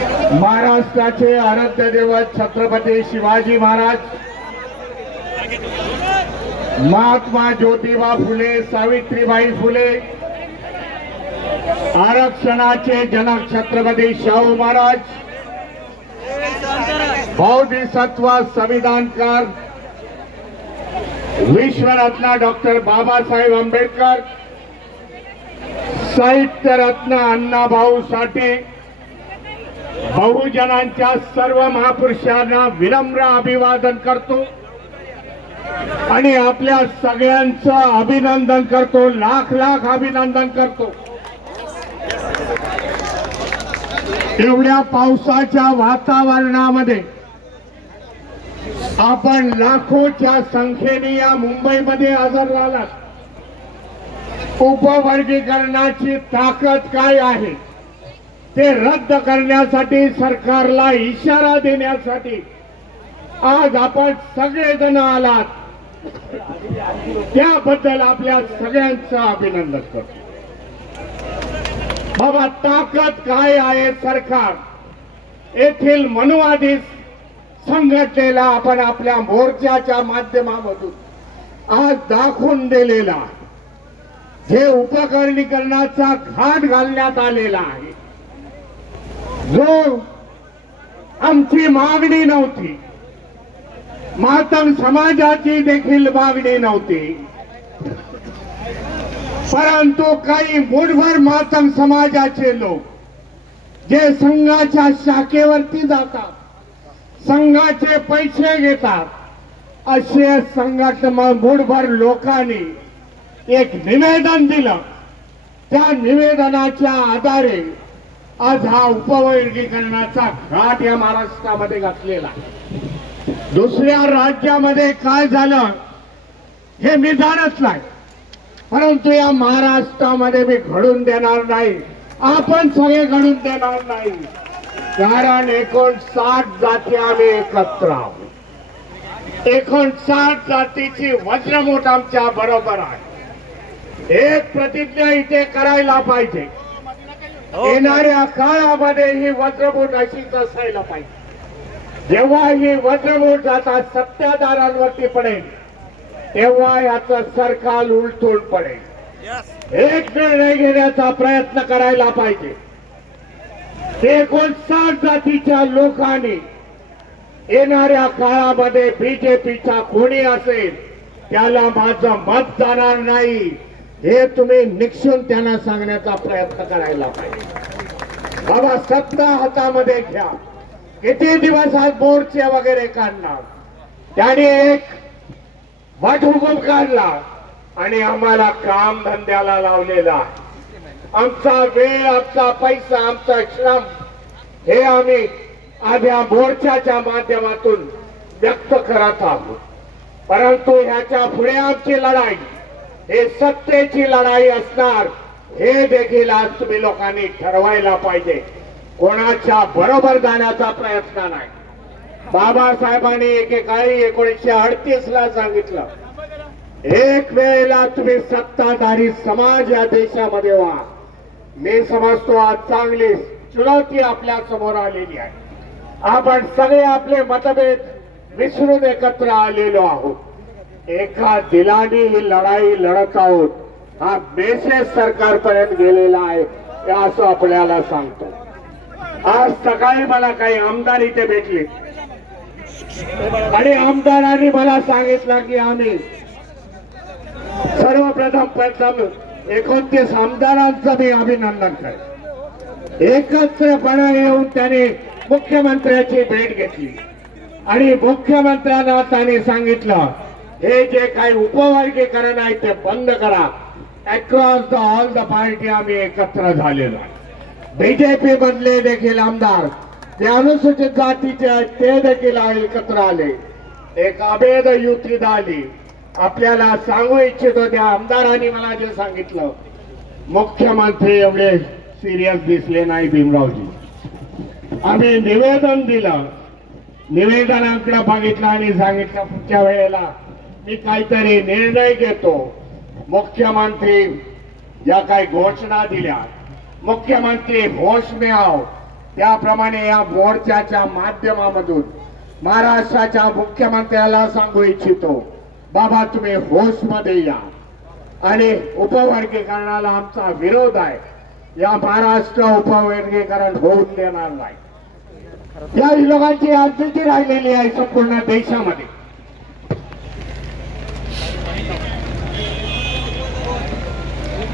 महाराष्ट्राचे आराध्य दैवत छत्रपती शिवाजी महाराज, महात्मा ज्योतिबा फुले, सावित्रीबाई फुले, आरक्षणाचे जनक छत्रपती शाहू महाराज, बौद्धिसत्व संविधानकार विश्वरत्न डॉक्टर बाबासाहेब आंबेडकर, साहित्य रत्न अण्णाभाऊ साठे, बहुजनांच्या सर्व महापुरुषांना विनम्र अभिवादन करतो आणि आपल्या सगळ्यांचं अभिनंदन करतो, लाख लाख अभिनंदन करतो। एवढ्या पावसाच्या वातावरणामध्ये आपण लाखोच्या संख्येने या मुंबईमध्ये हजर झालात। उपवर्गीकरणाची ताकद काय आहे ते रद्द करण्यासाठी, सरकारला इशारा देण्यासाठी आज आपण सगळेजण आलात, त्याबद्दल आपल्या सगळ्यांचं अभिनंदन करतो। बाबा, ताकद काय आहे सरकार येथील मनुवादी संघटनेला आपण आपल्या मोर्चाच्या माध्यमामधून आज दाखवून दिलेला, जे उपकरणीकरणाचा घाट घालण्यात आलेला आहे, जो आमची मागणी नव्हती, मातंग समाजाची देखील मागणी नव्हती, परंतु काही मूठभर मातंग समाजाचे लोक जे संघाच्या शाखेवरती जातात, संघाचे पैसे घेतात, असे संघटना मूठभर लोकांनी एक निवेदन दिलं। त्या निवेदनाच्या आधारे आज हा उपवर्गीकरणाचा घाट या महाराष्ट्रामध्ये घातलेला आहे। दुसऱ्या राज्यामध्ये काय झालं हे मी जाणत नाही, परंतु या महाराष्ट्रामध्ये मी घडून देणार नाही, आपण सगळे घडून देणार नाही, कारण 59 जाती आम्ही एकत्र आहोत। 59 जातीची वज्रमूठ आमच्या बरोबर आहे। एक प्रतिज्ञा इथे करायला पाहिजे, येणाऱ्या काळामध्ये ही वज्रमूठ अशीच असायला पाहिजे। जेव्हा ही वज्रमूठ आता सत्ताधाऱ्यांवरती पडेल तेव्हा याचं सरकार उलटून पडेल। एक निर्णय घेण्याचा प्रयत्न करायला पाहिजे। 59 जातीच्या लोकांनी येणाऱ्या काळामध्ये बीजेपीचा कोणी असेल त्याला माझं मत जाणार नाही, हे तुम्ही निक्षून त्यांना सांगण्याचा प्रयत्न करायला पाहिजे। बाबा, सत्ता हातामध्ये घ्या, किती दिवस आज मोर्चे वगैरे काढणार, त्याने एक वटहुकूम काढला आणि आम्हाला काम धंद्याला लावलेला, आमचा वेळ, आमचा पैसा, आमचा श्रम हे आम्ही आधी मोर्चाच्या माध्यमातून व्यक्त करत आहोत। परंतु ह्याच्या पुढे आमची लढाई हे सत्तेची लढाई असणार, हे देखील आज तुम्ही लोकांनी ठरवायला पाहिजे। कोणाच्या बरोबर जाण्याचा प्रयत्न नाही। बाबासाहेबांनी एकेकाळी 1938 ला सांगितलं, एक वेळेला तुम्ही सत्ताधारी समाज या देशामध्ये व्हा। मी समजतो आज चांगली चुनौती आपल्या समोर आलेली आहे। आपण सगळे आपले मतभेद विसरून एकत्र आलेलो आहोत, एका दिलाने ही लढाई लढत आहोत, हा मेसेज सरकारपर्यंत गेलेला आहे, हे असं आपल्याला सांगतो। आज सकाळी मला काही आमदार इथे भेटले आणि आमदारांनी मला सांगितलं की आम्ही सर्वप्रथम 29 आमदारांचं मी अभिनंदन करतो। एकत्रपणे येऊन त्याने मुख्यमंत्र्याची भेट घेतली आणि मुख्यमंत्र्यांना त्यांनी सांगितलं, हे जे काही उपवर्गीकरण आहे ते बंद करा। अक्रॉस ऑल द पार्टी आम्ही एकत्र झालेलो आहे। बीजेपी मधले देखील आमदार, ते अनुसूचित जातीचे आहेत, ते देखील एकत्र आले, एक अभेद युती झाली। आपल्याला सांगू इच्छितो, त्या आमदारांनी मला जे सांगितलं, मुख्यमंत्री एवढे सिरियस दिसले नाही भीमरावजी। आम्ही निवेदन दिलं, निवेदनाकडे बघितलं आणि सांगितलं पुढच्या वेळेला मी काहीतरी निर्णय घेतो। मुख्यमंत्री ज्या काही घोषणा दिल्या, मुख्यमंत्री होश में आओ, त्याप्रमाणे या मोर्चाच्या माध्यमामधून महाराष्ट्राच्या मुख्यमंत्र्याला सांगू इच्छितो, बाबा तुम्ही होश मध्ये या आणि उपवर्गीकरणाला आमचा विरोध आहे. या महाराष्ट्र उपवर्गीकरण होऊन देणार नाही. या लोकांची आजची राहिलेली आहे संपूर्ण देशामध्ये.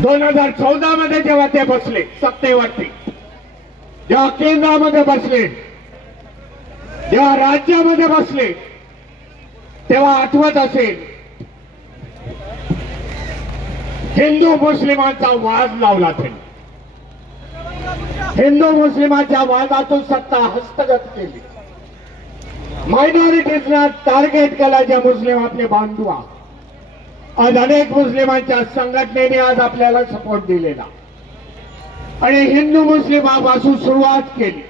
दोन 2014 मध्ये जेव्हा ते बसले सत्तेवरती, जेव्हा केंद्रामध्ये बसले, जेव्हा राज्यामध्ये बसले, तेव्हा आठवत असेल हिंदू मुस्लिमांचा वाद लावला त्यांनी. हिंदू मुस्लिमांच्या वादातून सत्ता हस्तगत केली. मायनॉरिटीजना टार्गेट केला. जे मुस्लिम आपले बांधव, आज अनेक मुस्लिमांच्या संघटनेने आज आपल्याला सपोर्ट दिलेला आणि हिंदू मुस्लिमापासून सुरुवात केली.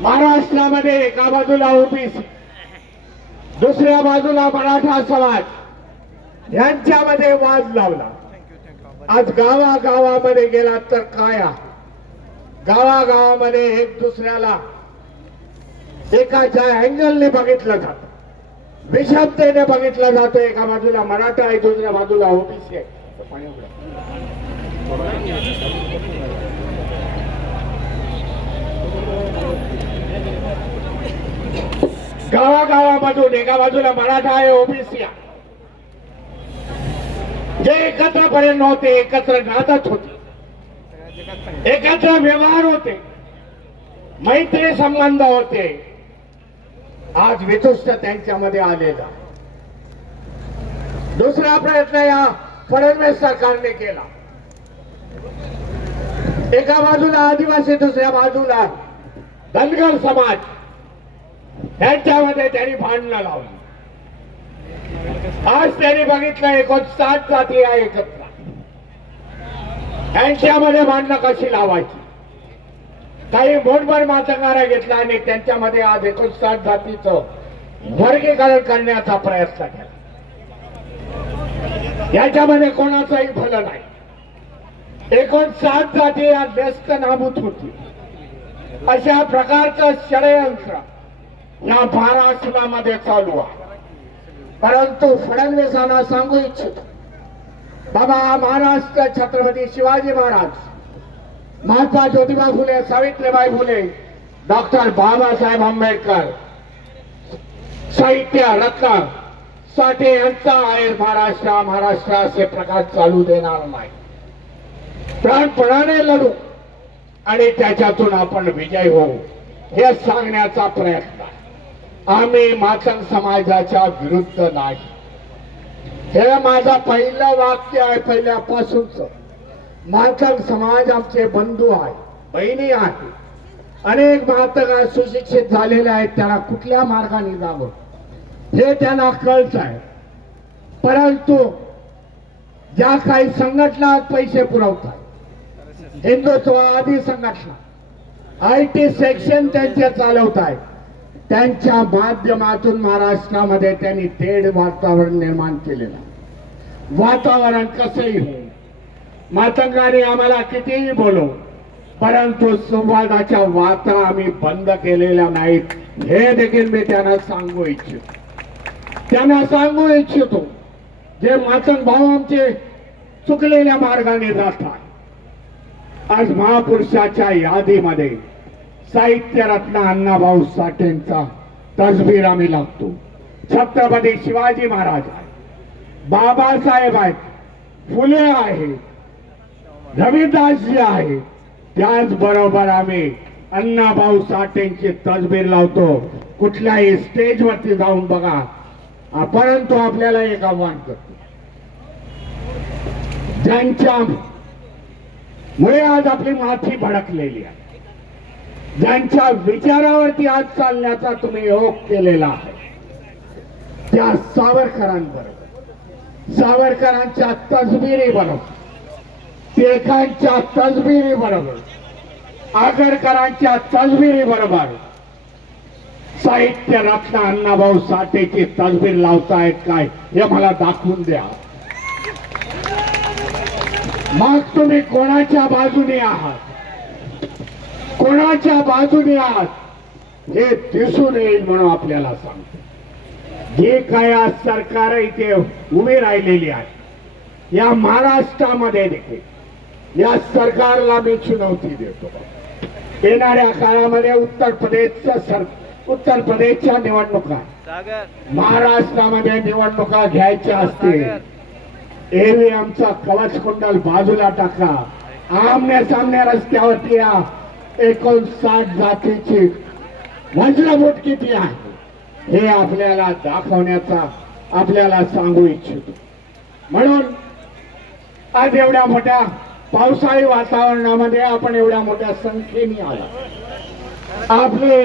महाराष्ट्रामध्ये एका बाजूला ओबीसी, दुसऱ्या बाजूला मराठा समाज यांच्यामध्ये वाद लावला. आज गावागावामध्ये गेला तर काय आहे, गावागावामध्ये एक दुसऱ्याला एकाच्या अँगलने बघितलं जातं, विषमतेने बघितलं जातं. एका बाजूला मराठा आहे, दुसऱ्या बाजूला ओबीसी आहे. गावागावामधून एका बाजूला मराठा आहे, ओबीसी आहे. जे एकत्रपर्यंत होते, एकत्र नांदत होते, एकत्र व्यवहार होते, मैत्री संबंध होते, आज वितुष्ट त्यांच्यामध्ये आलेला. दुसरा प्रयत्न या फडणवीस सरकारने केला. एका बाजूला आदिवासी, दुसऱ्या बाजूला धनगर समाज यांच्यामध्ये त्यांनी भांडणं लावली. आज त्यांनी बघितलं 59 जाती आहे एकत्र, यांच्यामध्ये भांडणं कशी लावायची. काही मोठभर मातंगारा घेतला आणि त्यांच्यामध्ये आज 59 जातीचं वर्गीकरण करण्याचा प्रयत्न केला. याच्यामध्ये कोणाचंही भलं नाही. 59 जाती या व्यस्त नाबूत होती. अशा प्रकारचं षडयंत्र या महाराष्ट्रामध्ये चालू आहे. परंतु फडणवीसांना सांगू इच्छितो, बाबा महाराष्ट्र छत्रपती शिवाजी महाराज, महात्मा ज्योतिबा फुले, सावित्रीबाई फुले, डॉक्टर बाबासाहेब आंबेडकर, साहित्य रत्न साठे यांचा आहे महाराष्ट्र. महाराष्ट्र असे प्रकार चालू देणार नाही. प्राणपणाने लढू आणि त्याच्यातून आपण विजय होऊ हे सांगण्याचा प्रयत्न. आम्ही मातंग समाजाच्या विरुद्ध नाही. हे माझं पहिलं वाक्य आहे पहिल्यापासूनच. मातंग समाज आमचे बंधू आहे, बहिणी आहे. अनेक मातंग सुशिक्षित झालेले आहेत, त्यांना कुठल्या मार्गाने जावं हे त्यांना कळत आहे. परंतु ज्या काही संघटना पैसे पुरवतात, हिंदुत्ववादी संघटना, IT सेक्शन त्यांचे चालवत आहेत, त्यांच्या माध्यमातून महाराष्ट्रामध्ये त्यांनी तेढ वातावरण निर्माण केलेलं. वातावरण कसंही हो, मातंगाने आम्हाला कितीही बोलू, परंतु संवादाच्या वाता आम्ही बंद केलेल्या नाहीत हे देखील मी त्यांना सांगू इच्छितो. त्यांना सांगू इच्छितो, जे मातंग भाऊ आमचे चुकलेल्या मार्गाने जातात. आज महापुरुषाच्या यादीमध्ये साहित्य रत्न अण्णाभाऊ साठेंचा तसबीर आम्ही लागतो. छत्रपती शिवाजी महाराज आहे, बाबासाहेब आहेत, फुले आहे, रविदासजी आहे. त्याचबरोबर आम्ही अण्णाभाऊ साठेंची तसबीर लावतो. कुठल्याही स्टेजवरती जाऊन बघा. परंतु आपल्याला एक आव्हान करतो, ज्यांच्या मुळे आज आपली माथी भडकलेली आहे, ज्यांच्या विचारावरती आज चालण्याचा तुम्ही योग केलेला आहे, त्या सावरकरांबरोबर, सावरकरांच्या तसबिरी बरोबर, टिळकांच्या तसबिरी बरोबर, आगरकरांच्या तसबिरी बरोबर साहित्य रत्न अण्णाभाऊ साठेची तसबीर लावतायत काय हे मला दाखवून द्या. मग तुम्ही कोणाच्या बाजूने आहात, कोणाच्या कोणाच्या बाजूने आहात हे दिसून येईल म्हणून आपल्याला सांगतो. जे काय आज सरकार इथे उभी राहिलेली आहे या महाराष्ट्रामध्ये देखील या सरकारला मी चुनवती देतो. येणाऱ्या काळामध्ये उत्तर प्रदेशच्या निवडणुका महाराष्ट्रामध्ये निवडणुका घ्यायच्या असतील एरवी आमचा कवच कुंडल बाजूला टाका. आमने सामने रस्त्यावरती या 59 जातीची वज्रमूठ किती आहे हे आपल्याला दाखवण्याचा आपल्याला सांगू इच्छितो. म्हणून आज एवढ्या मोठ्या पावसाळी वातावरणामध्ये आपण एवढ्या मोठ्या संख्येने आला. आपले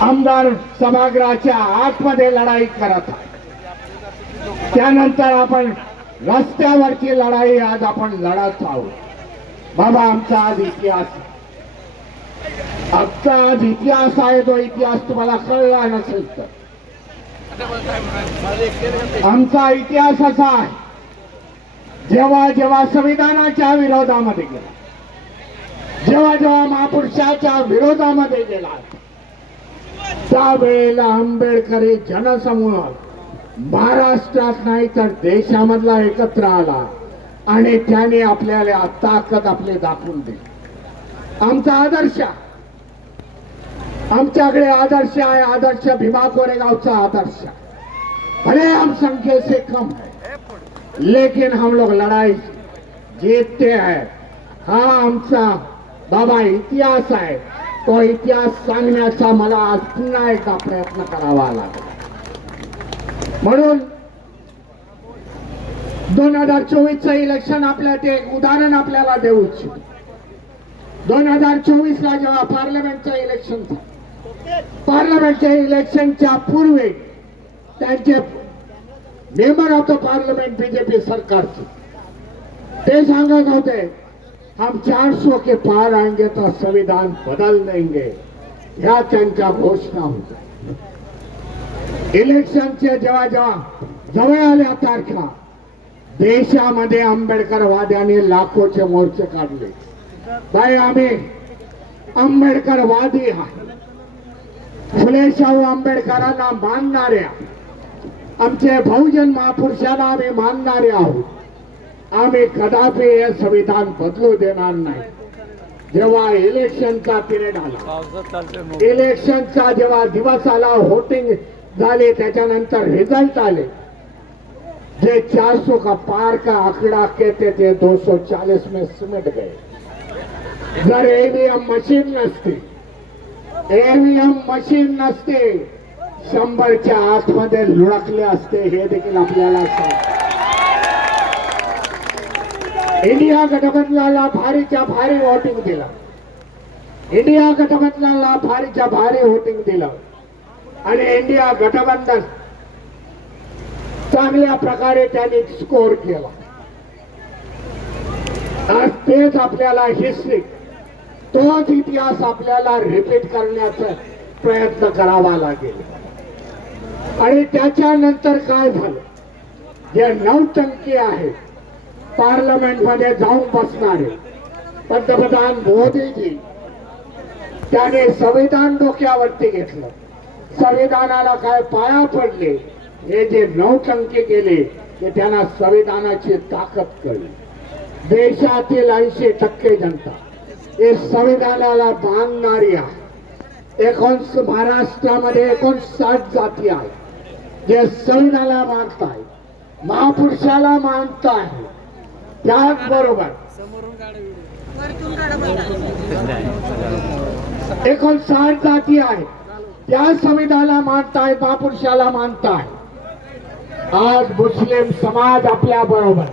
आमदार सभागृहाच्या आतमध्ये लढाई करत आहे. त्यानंतर आपण रस्त्यावरची लढाई आज आपण लढत आहोत. बाबा आमचा आज इतिहास आहे. तो इतिहास तुम्हाला कळला नसेल तर आमचा इतिहास असा आहे, जेव्हा जेव्हा संविधानाच्या विरोधामध्ये गेला, जेव्हा जेव्हा महापुरुषाच्या विरोधामध्ये गेला, त्यावेळेला आंबेडकरी जनसमूह महाराष्ट्रात नाही तर देशामधला एकत्र आला आणि त्याने आपल्याला ताकद आपली दाखवून दिली. आमचा आदर्श, आमच्याकडे आदर्श आहे. आदर्श भीमा कोरेगावचा आदर्श. भले हम संख्या से कम है लेकिन हम लोग लड़ाई जीतते हैं. हा आमचा बाबा इतिहास आहे. तो इतिहास सांगण्याचा मला आज पुन्हा एकदा प्रयत्न करावा लागला. म्हणून 2024चं इलेक्शन आपल्या ते एक उदाहरण आपल्याला देऊ इच्छितो. 2024ला जेव्हा पार्लमेंटचं इलेक्शन झालं, पार्लमेंटच्या इलेक्शनच्या पूर्वी त्यांचे member of the parliament BJP सरकारचे ते सांगत होते हम 400 के पार आएंगे तो संविधान बदल देंगे. ह्या त्यांच्या घोषणा होत्या. इलेक्शनचे जेव्हा जेव्हा जवळ आल्या तारखा देशामध्ये आंबेडकरवाद्यांनी लाखोचे मोर्चे काढले. बाई आम्ही आंबेडकरवादी आहोत. फुले शाहू आंबेडकरांना मानणाऱ्या आमचे बहुजन महापुरुषांना आम्ही मानणारे आहोत. आम्ही कदापि हे संविधान बदलू देणार नाही. जेव्हा इलेक्शनचा पिरियड आला, इलेक्शनचा जेव्हा दिवस आला, व्होटिंग झाले, त्याच्यानंतर रिझल्ट आले, जे 400 का पार का आंकड़ा कहते थे 240 में सिमट गए. जर ईवीएम मशीन नसते 100च्या आतमध्ये लुळकले असते. हे देखील आपल्याला सांग. इंडिया गठबंधनाला भारीच्या भारी वोटिंग दिलं. इंडिया गठबंधनाला भारीच्या भारी वोटिंग दिलं आणि इंडिया गठबंधन चांगल्या प्रकारे त्यांनी स्कोर केला. आज तेच आपल्याला हिस्ट्री, तोच इतिहास आपल्याला रिपीट करण्याचा प्रयत्न करावा लागेल. आणि त्याच्यानंतर काय झालं, जे नौटंकी आहे पार्लमेंटमध्ये जाऊन बसणारे पंतप्रधान मोदीजी, त्याने संविधान डोक्यावरती घेतलं. संविधानाला काय पाया पडले, हे जे नौटंकी केले ते त्यांना संविधानाची ताकद कळली. देशातील 80% जनता हे संविधानाला मानणारी आहे. महाराष्ट्रामध्ये 59 जाती आहेत जे संविधानाला मानताय, महापुरुषाला मानताय. त्याचबरोबर 59 जाती आहेत त्या संविधानाला मानताय, महापुरुषाला मानताय. आज मुस्लिम समाज आपल्या बरोबर